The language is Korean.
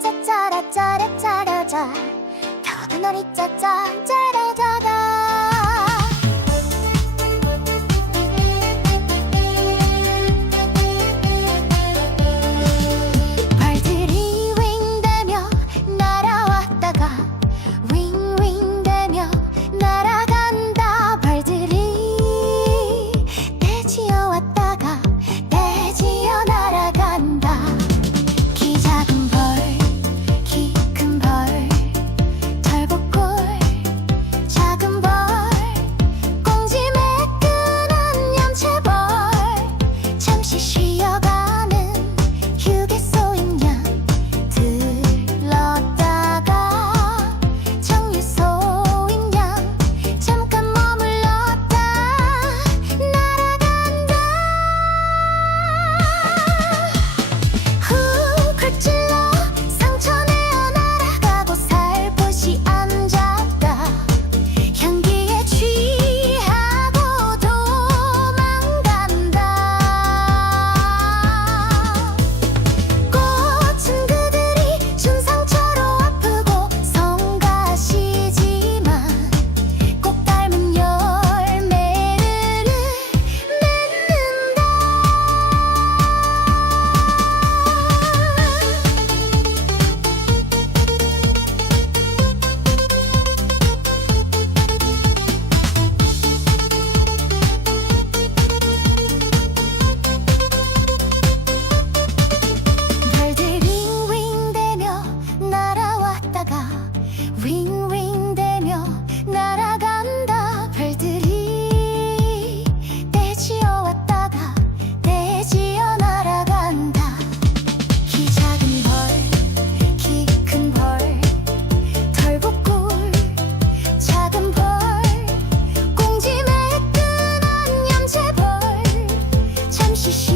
짜짜라 짜라 짜라자 더도 놀이 짜짜 짜라 she, she.